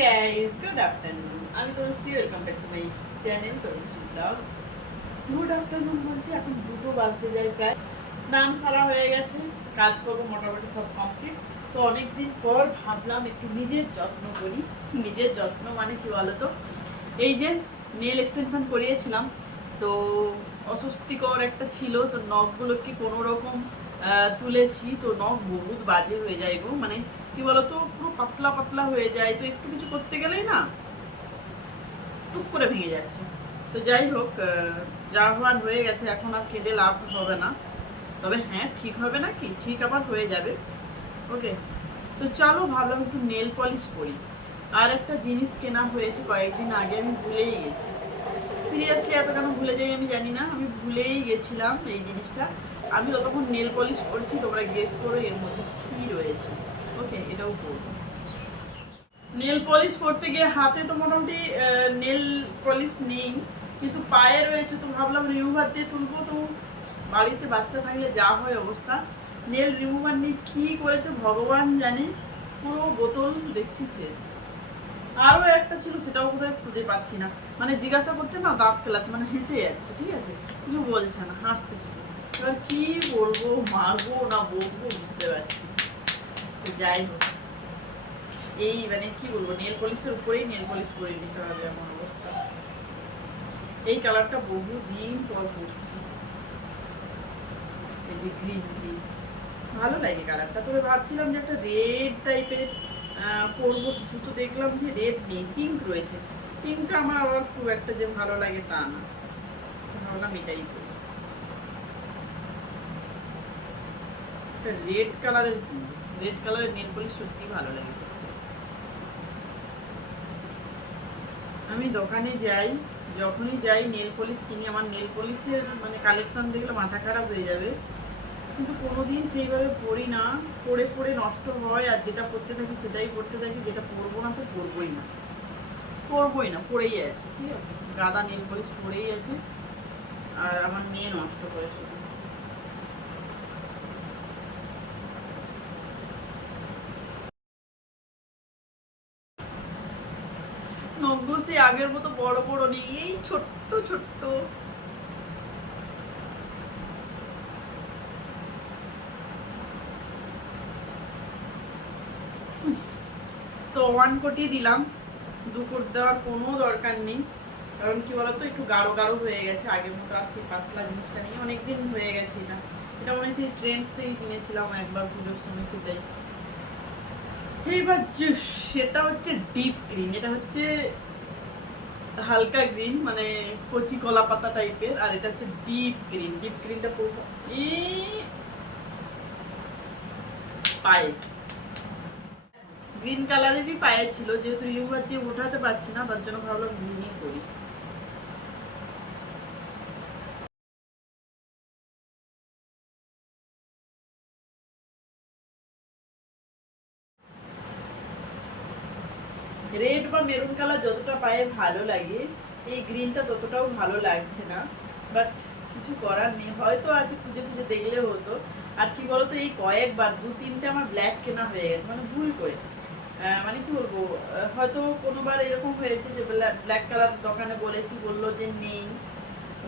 Guys good afternoon আমি Tanushree welcome back to my channel Tanushree blog good afternoon বলছি এখন দুটো বাজতে যায় প্রায়। স্নান সারা হয়ে গেছে কাজ করব মোটামুটি সব কমপ্লিট তো অনেকদিন পর ভাবলাম একটু নিজের যত্ন করি। নিজের যত্ন মানে কি বলতো? এই যে নেল এক্সটেনশন করিয়েছিলাম তো অস্বস্তিকর একটা ছিল তো নখগুলোকে কোনো রকম তুলেছি তো নখ বহুত বাজে হয়ে যায় গো। মানে কি বলতো, পুরো পাতলা পাতলা হয়ে যায়। তো একটু কিছু করতে গেলেই না টুক করে ভেঙে যাচ্ছে। তো যাই হোক যা হওয়ার হয়ে গেছে, এখন আর কেঁদে লাভ হবে না। তবে হ্যাঁ ঠিক হবে না কি ঠিক আবার হয়ে যাবে। ওকে তো চলো ভাবলাম একটু নেল পলিশ করি। আর একটা জিনিস কেনা হয়েছে কয়েকদিন আগে, আমি ভুলেই গেছি। সিরিয়াসলি এত কেন ভুলে যাই আমি জানি না। আমি ভুলেই গেছিলাম এই জিনিসটা। আমি যতক্ষণ নেল পলিশ করছি, তোমরা গেস করো এর মধ্যে কি রয়েছে। ওকে এটাও নেল পলিশ করতে গিয়ে হাতে তো মোটামুটি নেল পলিশ নেই, কিন্তু পায়ে রয়েছে, তো ভাবলাম রিমুভার দিয়ে তুলবো, তো বাড়িতে বাচ্চা থাকলে যা হয় অবস্থা। নেল রিমুভার নিয়ে কি করেছে ভগবান জানে, পুরো বোতল দেখছি শেষ। আরও একটা ছিল, সেটাও কোথায় খুঁজে পাচ্ছি না। মানে জিজ্ঞাসা করতে না দাঁত ফেলাচ্ছে মানে হেসে যাচ্ছে, ঠিক আছে? কিছু বলছে না, হাসছে শুধু। এবার কি বলব মারবো না বলব বুঝতে পারছি যাই হোক এই মানে কি বলব নেল পলিশের উপরেই নেল পলিশ করে নিতে হবে এমন অবস্থা। এই কালারটা বহু দিন পর পড়ছি এই যে গ্রিন গ্রিন ভালো লাগে কালারটা তবে ভাবছিলাম যে একটা রেড টাইপের পরবো কিছু। তো দেখলাম যে রেড নেই পিঙ্ক রয়েছে। পিঙ্কটা আমার আবার খুব একটা যে ভালো লাগে তা না। ভাবলাম এটাই করি রেড কালারের রেড কালারের নেল পলিশ সত্যি ভালো লাগে। আমি দোকানে যাই, যখনই যাই নেল পলিশ কিনি, আমার নেল পলিশের মানে কালেকশন দেখলে মাথা খারাপ হয়ে যাবে। কিন্তু কোনোদিন সেইভাবে পড়ি না পড়ে পড়ে নষ্ট হয় আর যেটা পড়তে থাকি সেটাই পড়তে থাকি, যেটা পরবো না তো পরবোই না। পরবোই না পড়েই আছে, ঠিক আছে? গাদা নেল পলিশ পড়েই আছে, আর আমার মেয়ে নষ্ট করে শুধু। নখগুলো সেই আগের মতো বড় বড় নেই, এই ছোট্ট ছোট্ট। তো ওয়ান কোটি দিলাম, দু দেওয়ার কোনো দরকার নেই। কারণ কি বলতো, একটু গাঢ় গাঢ় হয়ে গেছে, আগের মতো আর সেই পাতলা জিনিসটা নেই, অনেকদিন হয়ে গেছে এটা। এটা মনে সেই ট্রেন্ডস থেকেই কিনেছিলাম একবার পুজোর সময় সেটাই। এইবার সেটা হচ্ছে ডিপ গ্রিন এটা হচ্ছে হালকা গ্রিন মানে কচি কলা পাতা টাইপের আর এটা হচ্ছে ডিপ গ্রিন ডিপ গ্রিনটা পুরো পায়ে। গ্রিন কালারেরই পায়ে ছিল, যেহেতু ইউবার দিয়ে ওঠাতে পারছি না, তার জন্য ভাবলাম গ্রিনই করি। রেড বা মেরুন কালার যতটা পায়ে ভালো লাগে, এই গ্রিনটা ততটাও ভালো লাগছে না। বাট কিছু করার নেই। হয়তো আছে খুঁজে খুঁজে দেখলে হতো। আর কি বলতো, এই কয়েকবার, দু তিনটে আমার ব্ল্যাক কেনা হয়ে গেছে। মানে ভুল করে। মানে কি বলব হয়তো কোনোবার এরকম হয়েছে যে ব্ল্যাক কালার দোকানে বলেছি, বলল যে নেই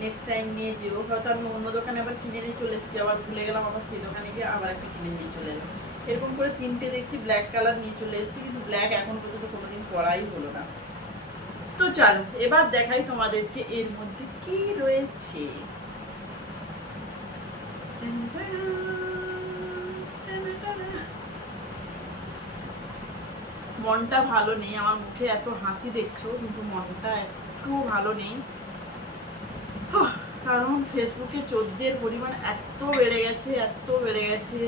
নেক্সট টাইম নিয়ে যেও। হয়তো আমি অন্য দোকানে আবার কিনে নিয়ে চলে এসেছি। আবার ভুলে গেলাম, আবার সেই দোকানে গিয়ে আবার একটা কিনে নিয়ে চলে এলাম। এরকম করে তিনটে দেখছি ব্ল্যাক কালার নিয়ে চলে এসেছি। কিন্তু ব্ল্যাক এখন পর্যন্ত কোনোদিন পরাই হলো না। তো চলো, এবার দেখাই তোমাদেরকে এর মধ্যে কি রয়েছে। মনটা ভালো নেই, আমার মুখে এত হাসি দেখছ, কিন্তু মনটা একটু ভালো নেই। কারণ ফেসবুকে চোদ্দের পরিমাণ এত বেড়ে গেছে, এত বেড়ে গেছে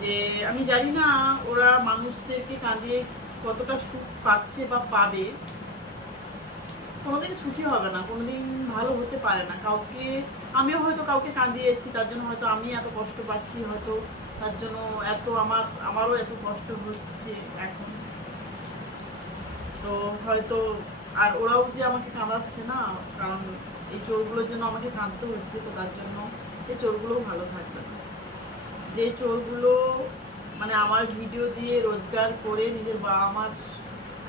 যে আমি জানি না, ওরা মানুষদেরকে কাঁদিয়ে কতটা সুখ পাচ্ছে বা পাবে, কোনোদিন সুখী হবে না, কোনোদিন ভালো হতে পারে না। কাউকে, আমিও হয়তো কাউকে কাঁদিয়েছি, তার জন্য হয়তো আমি এত কষ্ট পাচ্ছি, হয়তো তার জন্য এত আমার, আমারও এত কষ্ট হচ্ছে এখন। তো হয়তো, আর ওরাও যে আমাকে কাঁদাচ্ছে না, কারণ এই চোরগুলোর জন্য আমাকে কাঁদতে হচ্ছে, তো তার জন্য এই চোরগুলোও ভালো থাকবে না। যে চোরগুলো মানে আমার ভিডিও দিয়ে রোজগার করে নিজের বাবা মার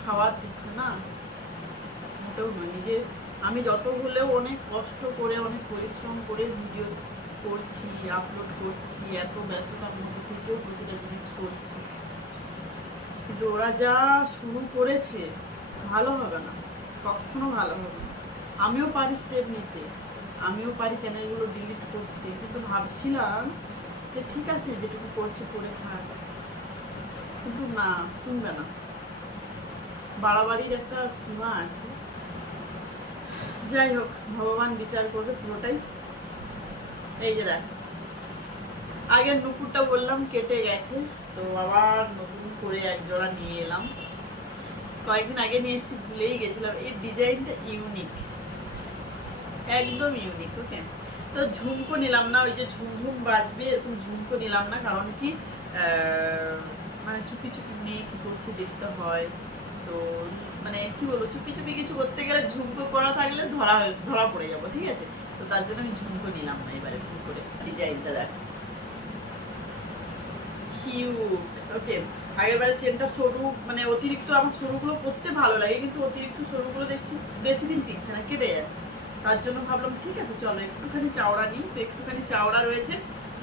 খাওয়ার দিচ্ছে না, মোটেও নয়। নিজে আমি যত হলেও অনেক কষ্ট করে, অনেক পরিশ্রম করে ভিডিও করছি আপলোড করছি, এত ব্যস্ততার মধ্যে থেকেও প্রতিটা জিনিস করছি। কিন্তু ওরা যা শুরু করেছে, ভালো হবে না, কখনো ভালো হবে না। আমিও পারি স্টেপ নিতে, আমিও পারি চ্যানেলগুলো ডিলিট করতে, কিন্তু ভাবছিলাম যে ঠিক আছে, যেটুকু করছে করে খাক কিন্তু না, শুনবে না। বাড়াবাড়ির একটা সীমা আছে। যাই হোক, ভগবান বিচার করবে পুরোটাই। এই যে দেখ আগের নুপুরটা বললাম, কেটে গেছে। তো আবার নতুন করে এক জোড়া নিয়ে এলাম। কয়েকদিন আগে নিয়ে এসেছি, ভুলেই গেছিলাম। এই ডিজাইনটা ইউনিক একদম ইউনিক ওকে তো ঝুমকো নিলাম না, ওই যে ঝুমঝুম বাজবে, এরকম ঝুমকো নিলাম না, কারণ কি মানে চুপি চুপি মেয়ে কি করছে দেখতে হয়। তো মানে কি বলব, চুপি চুপি কিছু করতে গেলে ঝুমকো করা থাকলে ধরা ধরা পড়ে যাব, ঠিক আছে? তো তার জন্য আমি ঝুমকো নিলাম না এবারে, ভুল করে। ডিজাইনটা দেখ। মানে অতিরিক্ত আমার সরুগুলো পরতে ভালো লাগে, কিন্তু অতিরিক্ত সরুগুলো দেখছি, বেশি দিন টিকছে না, কেটে যাচ্ছে। তার জন্য ভাবলাম, ঠিক আছে, চলো, একটুখানি চাওড়া নিই। তো একটুখানি চাওড়া রয়েছে।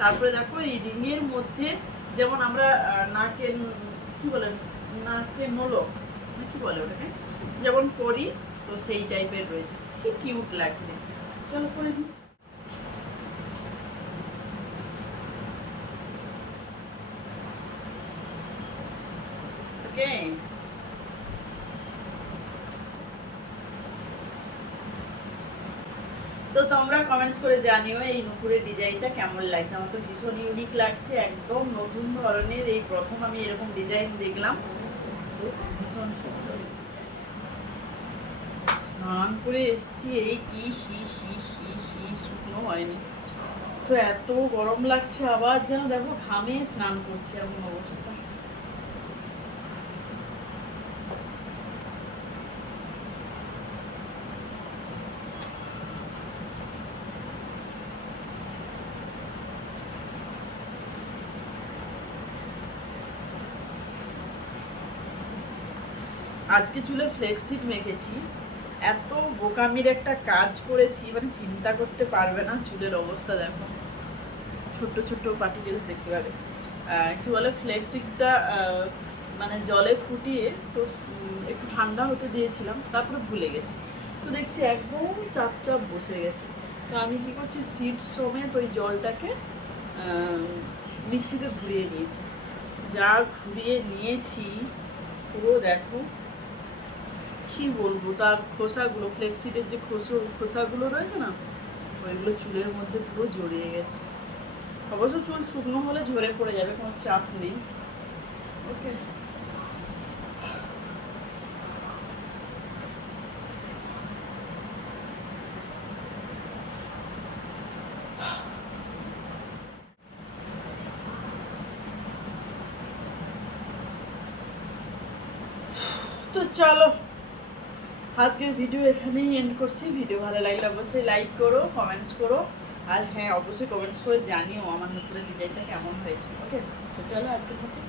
তারপরে দেখো, এই রিংয়ের মধ্যে যেমন আমরা নাকে কি বলে, নাকে নোলো না কি বলে ওটাকে? যেমন করি, তো সেই টাইপের রয়েছে। কি কিউট লাগছে চলো, করে দিই ওকে তো তোমরা কমেন্টস করে জানিও এই নুপুরের ডিজাইনটা কেমন লাগছে। আমার তো ভীষণ ইউনিক লাগছে, একদম নতুন ধরনের এই প্রথম আমি এরকম ডিজাইন দেখলাম। ভীষণ সুন্দর। স্নান করে এসছি, এই কি শি শি শি শি, শুকনো হয়নি। তো এত গরম লাগছে আবার যেন দেখো ঘামে স্নান করছে এমন অবস্থা। আজকে চুলে ফ্লেক্সিড মেখেছি। এত বোকামির একটা কাজ করেছি মানে চিন্তা করতে পারবে না চুলের অবস্থা, দেখো। ছোট্ট ছোট্ট পার্টিকেলস দেখতে পাবে। একটু বলে, ফ্লেক্সিডটা মানে জলে ফুটিয়ে তো একটু ঠান্ডা হতে দিয়েছিলাম, তারপরে ভুলে গেছি। তো দেখছি একদম চাপ চাপ বসে গেছে। তো আমি কি করছি, সিড সমেত ওই জলটাকে মিক্সিতে ঘুরিয়ে নিয়েছি। যা ঘুরিয়ে নিয়েছি, পুরো দেখো কি বলব? তার খোসাগুলো, ফ্লেক্সিডের যে খোসো, খোসাগুলো রয়েছে না, ওইগুলো চুলের মধ্যে পুরো জড়িয়ে গেছে। অবশ্য চুল শুকনো হলে ঝরে পড়ে যাবে, কোনো চাপ নেই। ওকে। তো চলো আজকের ভিডিও এখানেই এন্ড করছি। ভিডিও ভালো লাগলে অবশ্যই লাইক করো কমেন্টস করো। আর হ্যাঁ অবশ্যই কমেন্টস করে জানিও আমার নতুন ডিজাইনটা কেমন হয়েছে ওকে তো চলো আজকের মতো।